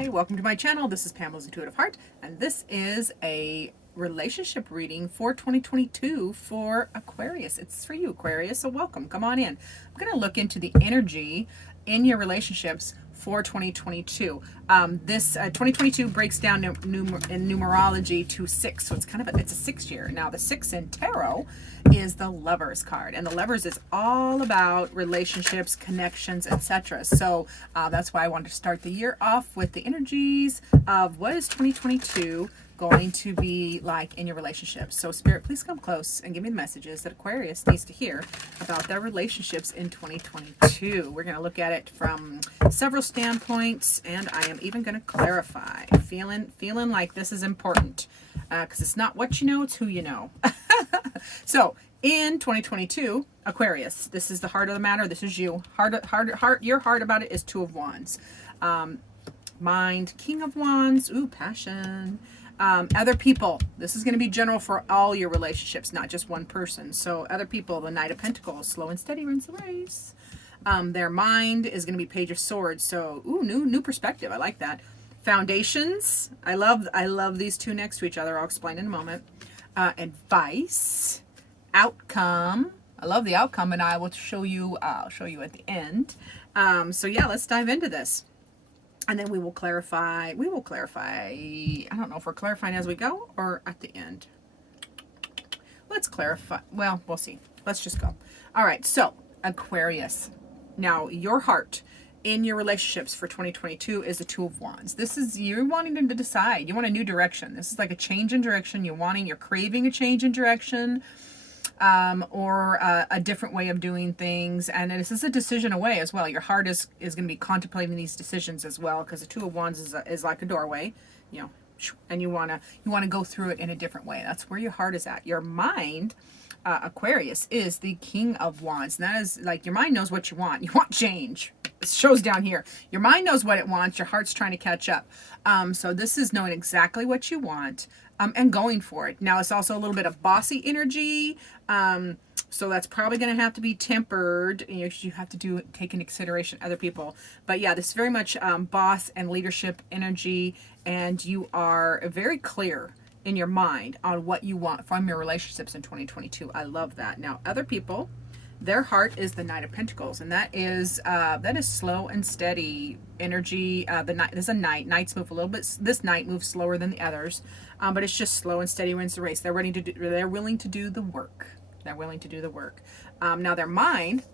Hi, welcome to my channel. This is Pamela's Intuitive Heart, and this is a relationship reading for 2022 for Aquarius. It's for you, Aquarius, so welcome. Come on in. I'm going to look into the energy in your relationships for 2022. This 2022 breaks down in numerology to 6, so it's a 6 year. Now the 6 in tarot is the Lovers card, and the Lovers is all about relationships, connections, etc. So that's why I wanted to start the year off with the energies of what is 2022 going to be like in your relationships. So Spirit, please come close and give me the messages that Aquarius needs to hear about their relationships in 2022. We're going to look at it from several standpoints, and I am even going to clarify. Feeling like this is important because it's not what you know, it's who you know. So in 2022, Aquarius, this is the heart of the matter. This is you. Heart. Your heart about it is Two of Wands. Mind, King of Wands. Ooh, passion. Other people. This is going to be general for all your relationships, not just one person. So other people, the Knight of Pentacles, slow and steady wins the race. Their mind is going to be Page of Swords. So ooh, new perspective. I like that. Foundations. I love these two next to each other. I'll explain in a moment. Advice. Outcome. I love the outcome, and I will show you. I'll show you at the end. So yeah, let's dive into this. And then we will clarify. I don't know if we're clarifying as we go or at the end. Let's clarify. Well, we'll see. Let's just go. All right. So Aquarius. Now your heart in your relationships for 2022 is the Two of Wands. This is you're wanting them to decide. You want a new direction. This is like a change in direction. You're craving a change in direction. Or a different way of doing things, and this is a decision away as well. Your heart is going to be contemplating these decisions as well, because the Two of Wands is like a doorway, you know, and you wanna go through it in a different way. That's where your heart is at. Your mind, Aquarius, is the King of Wands, and that is like your mind knows what you want. You want change. It shows down here. Your mind knows what it wants. Your heart's trying to catch up. So this is knowing exactly what you want. And going for it. Now, it's also a little bit of bossy energy, so that's probably going to have to be tempered. You have to take into consideration other people. But yeah, this is very much boss and leadership energy, and you are very clear in your mind on what you want from your relationships in 2022. I love that. Now, other people, their heart is the Knight of Pentacles, and that is slow and steady energy. The Knight is a Knight. Knights move a little bit. This Knight moves slower than the others, but it's just slow and steady wins the race. They're willing to do the work. They're willing to do the work. Now their mind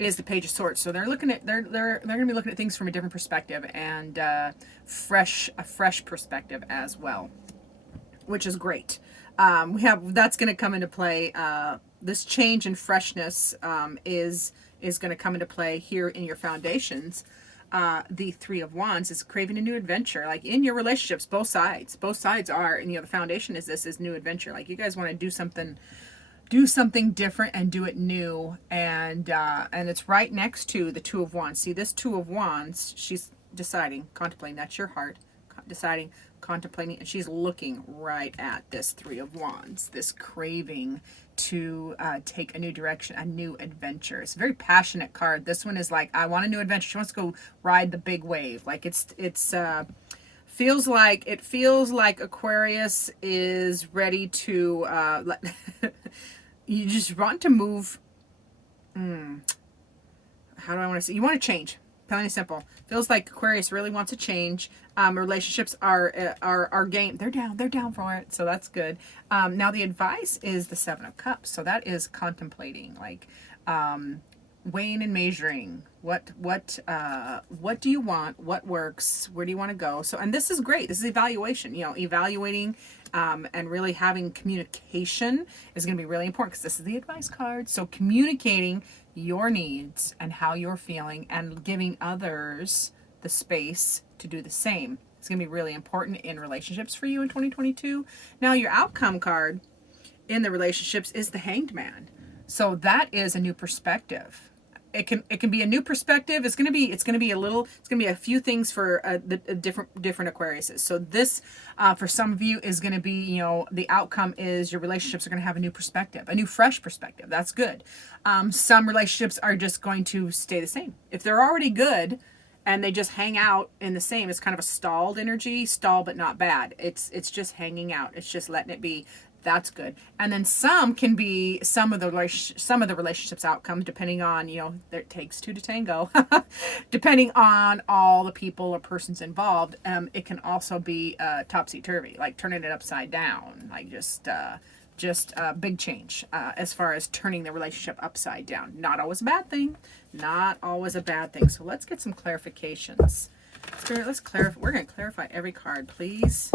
is the Page of Swords, so they're looking at they're going to be looking at things from a different perspective, and a fresh perspective as well, which is great. That's going to come into play. This change and freshness is going to come into play here in your foundations. The Three of Wands is craving a new adventure, like in your relationships. Both sides are, and the foundation is new adventure. Like you guys want to do something different and do it new, and it's right next to the Two of Wands. See, this Two of Wands, she's deciding, contemplating. That's your heart, deciding, contemplating, and she's looking right at this Three of Wands, this craving to take a new direction, a new adventure. It's a very passionate card. This one is like, I want a new adventure. She wants to go ride the big wave. Like it feels like Aquarius is ready to you just want to move. How do I want to say? You want to change. Plain and simple. Feels like Aquarius really wants to change. Relationships are game. They're down for it. So that's good. Now the advice is the Seven of Cups. So that is contemplating, like weighing and measuring. What do you want? What works? Where do you want to go? So, and this is great. This is evaluation. Evaluating and really having communication is going to be really important, because this is the advice card. So communicating your needs and how you're feeling, and giving others the space to do the same. It's going to be really important in relationships for you in 2022. Now your outcome card in the relationships is the Hanged Man. So that is a new perspective. It can be a new perspective. It's going to be a few things for the different Aquariuses. So this for some of you is going to be, the outcome is your relationships are going to have a new perspective, a new fresh perspective. That's good. Some relationships are just going to stay the same. If they're already good and they just hang out in the same. It's kind of a stalled energy, stall but not bad. It's just hanging out. It's just letting it be. That's good. And then some can be some of the relationships outcomes, depending on, it takes two to tango. Depending on all the people or persons involved. It can also be topsy-turvy, like turning it upside down, like just a big change as far as turning the relationship upside down. Not always a bad thing. Not always a bad thing. So let's get some clarifications. Let's clarify. We're going to clarify every card, please,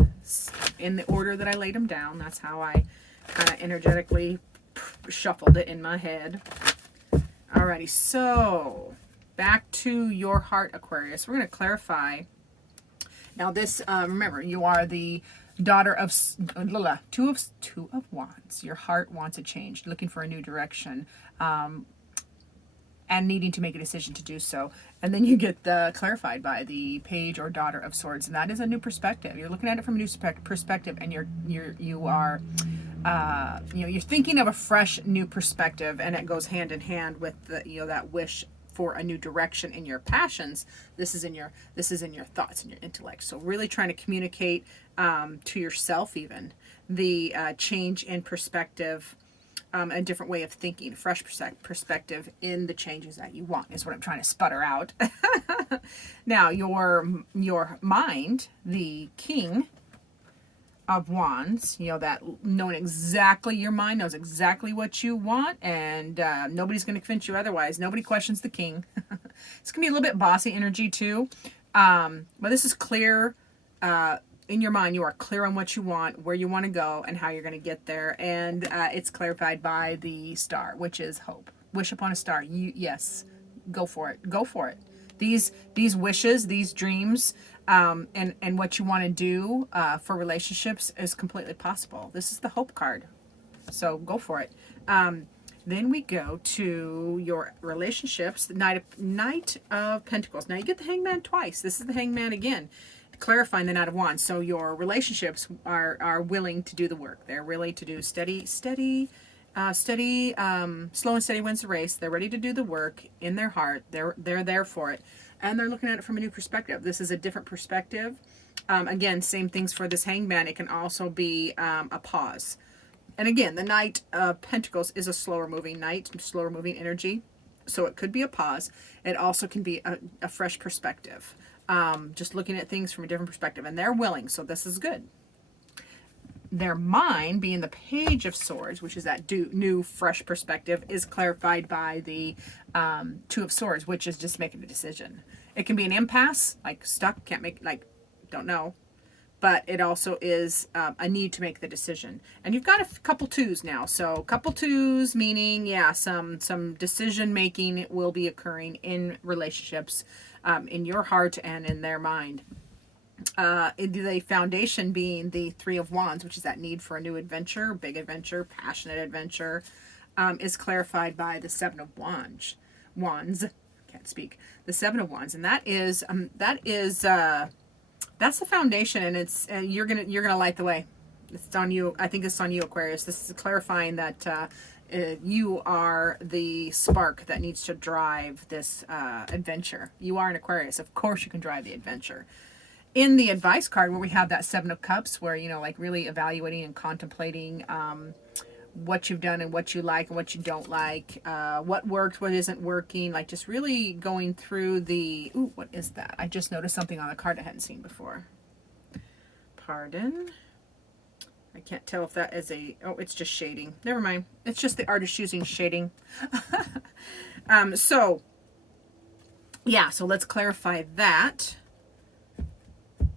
in the order that I laid them down. That's how I kind of energetically shuffled it in my head. Alrighty, so back to your heart, Aquarius. We're going to clarify. Now this, remember, you are the daughter of two of wands. Your heart wants a change, looking for a new direction, and needing to make a decision to do so. And then you get clarified by the page or daughter of swords, and that is a new perspective. You're looking at it from a new perspective, and you're thinking of a fresh new perspective, and it goes hand in hand with that wish for a new direction in your passions. This is in your thoughts and your intellect. So really trying to communicate to yourself even the change in perspective, a different way of thinking, a fresh perspective in the changes that you want is what I'm trying to sputter out. Now your mind, the King of Wands, that knowing exactly your mind, knows exactly what you want, and nobody's going to convince you otherwise. Nobody questions the King. It's going to be a little bit bossy energy too, but this is clear. In your mind, you are clear on what you want, where you want to go, and how you're going to get there, and it's clarified by the star, which is hope. Wish upon a star. Yes, go for it. Go for it. These wishes, these dreams, and what you want to do for relationships is completely possible. This is the hope card, so go for it. Then we go to your relationships, the Knight of Pentacles. Now you get the Hangman twice. This is the Hangman again, clarifying the Knight of Wands. So your relationships are willing to do the work. They're willing to do steady, slow and steady wins the race. They're ready to do the work in their heart. They're there for it, and they're looking at it from a new perspective. This is a different perspective. Again, same things for this Hangman. It can also be a pause. And again, the Knight of Pentacles is a slower moving knight, slower moving energy. So it could be a pause. It also can be a fresh perspective. Just looking at things from a different perspective, and they're willing, so this is good. Their mind, being the Page of Swords, which is that new, fresh perspective, is clarified by the Two of Swords, which is just making a decision. It can be an impasse, like stuck, can't make, like, don't know, but it also is a need to make the decision. And you've got a couple twos now, so couple twos meaning, yeah, some decision making will be occurring in relationships, in your heart and in their mind. The foundation being the Three of Wands, which is that need for a new adventure, big adventure, passionate adventure, is clarified by the Seven of Wands. Can't speak. The Seven of Wands, and that is that's the foundation, and it's you're gonna light the way. It's on you. I think it's on you, Aquarius. This is clarifying that you are the spark that needs to drive this adventure. You are an Aquarius. Of course you can drive the adventure. In the advice card where we have that Seven of Cups, where, like really evaluating and contemplating what you've done and what you like and what you don't like, what worked, what isn't working, like just really going through the, ooh, what is that? I just noticed something on the card I hadn't seen before. Pardon. I can't tell if that is oh, it's just shading. Never mind. It's just the artist using shading. So, yeah, so let's clarify that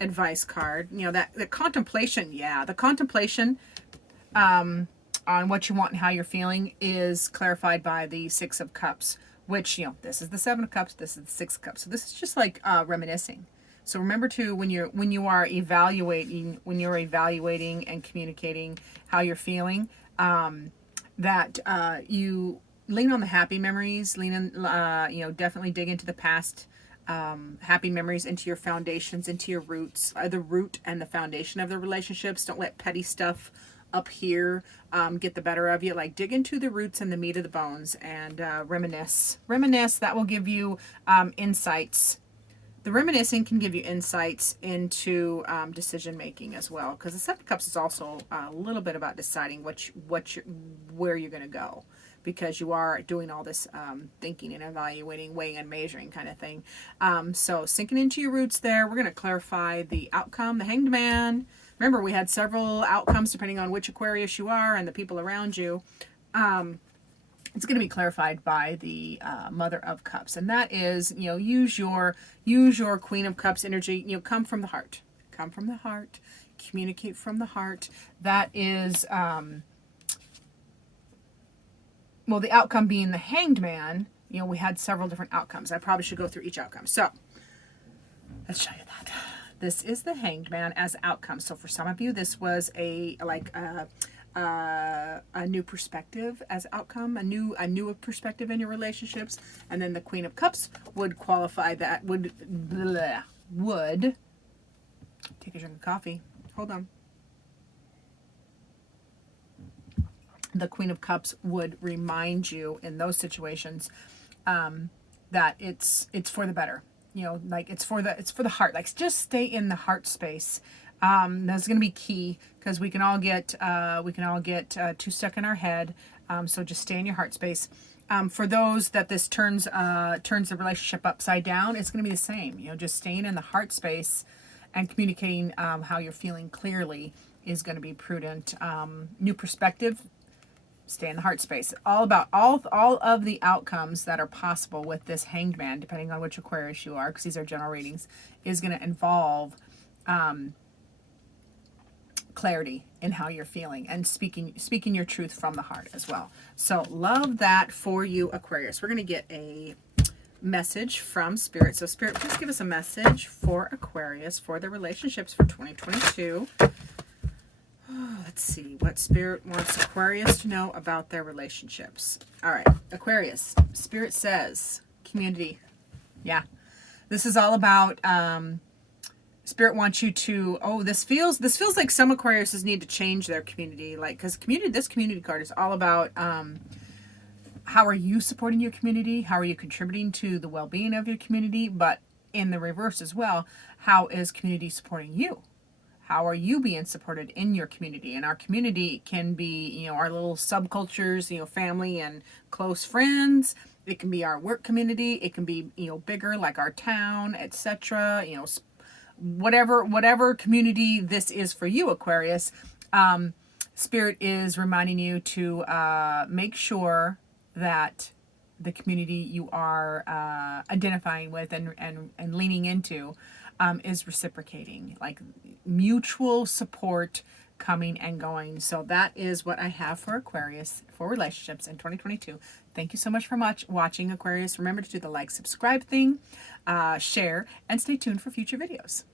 advice card. That the contemplation, yeah, the contemplation on what you want and how you're feeling is clarified by the Six of Cups, which, this is the Seven of Cups, this is the Six of Cups. So this is just like reminiscing. So remember to, when you're evaluating and communicating how you're feeling, that you lean on the happy memories, definitely dig into the past happy memories, into your foundations, into your roots, the root and the foundation of the relationships. Don't let petty stuff up here get the better of you. Like, dig into the roots and the meat of the bones, and reminisce. That will give you insights The reminiscing can give you insights into decision making as well, because the Seven of Cups is also a little bit about deciding where you're going to go, because you are doing all this thinking and evaluating, weighing and measuring kind of thing. So sinking into your roots there, we're going to clarify the outcome, the Hanged Man. Remember, we had several outcomes depending on which Aquarius you are and the people around you. It's going to be clarified by the Mother of Cups, and that is, use your Queen of Cups energy. Come from the heart. Come from the heart. Communicate from the heart. That is, well, the outcome being the Hanged Man. We had several different outcomes. I probably should go through each outcome. So let's show you that. This is the Hanged Man as outcome. So for some of you, this was a new perspective as outcome, a new perspective in your relationships. And then the Queen of Cups would qualify that, would take a drink of coffee. Hold on. The Queen of Cups would remind you in those situations that it's for the better. Like it's for the heart. Like, just stay in the heart space. That's going to be key, because we can all get too stuck in our head. So just stay in your heart space. For those that this turns the relationship upside down, it's going to be the same. Just staying in the heart space and communicating how you're feeling clearly is going to be prudent. New perspective. Stay in the heart space. All about all of the outcomes that are possible with this Hanged Man, depending on which Aquarius you are, because these are general readings, is going to involve clarity in how you're feeling and speaking your truth from the heart as well. So love that for you, Aquarius. We're going to get a message from Spirit. So Spirit, please give us a message for Aquarius for their relationships for 2022. Let's see what Spirit wants Aquarius to know about their relationships. All right, Aquarius, Spirit says community. Yeah, this is all about Spirit wants you to, this feels like some Aquariuses need to change their community, because this community card is all about how are you supporting your community, how are you contributing to the well-being of your community, but in the reverse as well, how is community supporting you? How are you being supported in your community? And our community can be, our little subcultures, family and close friends. It can be our work community. It can be, bigger, like our town, etc. Whatever community this is for you, Aquarius. Spirit is reminding you to make sure that the community you are identifying with and leaning into is reciprocating, like mutual support coming and going. So that is what I have for Aquarius for relationships in 2022. Thank you so much for watching, Aquarius. Remember to do the like, subscribe thing, share, and stay tuned for future videos.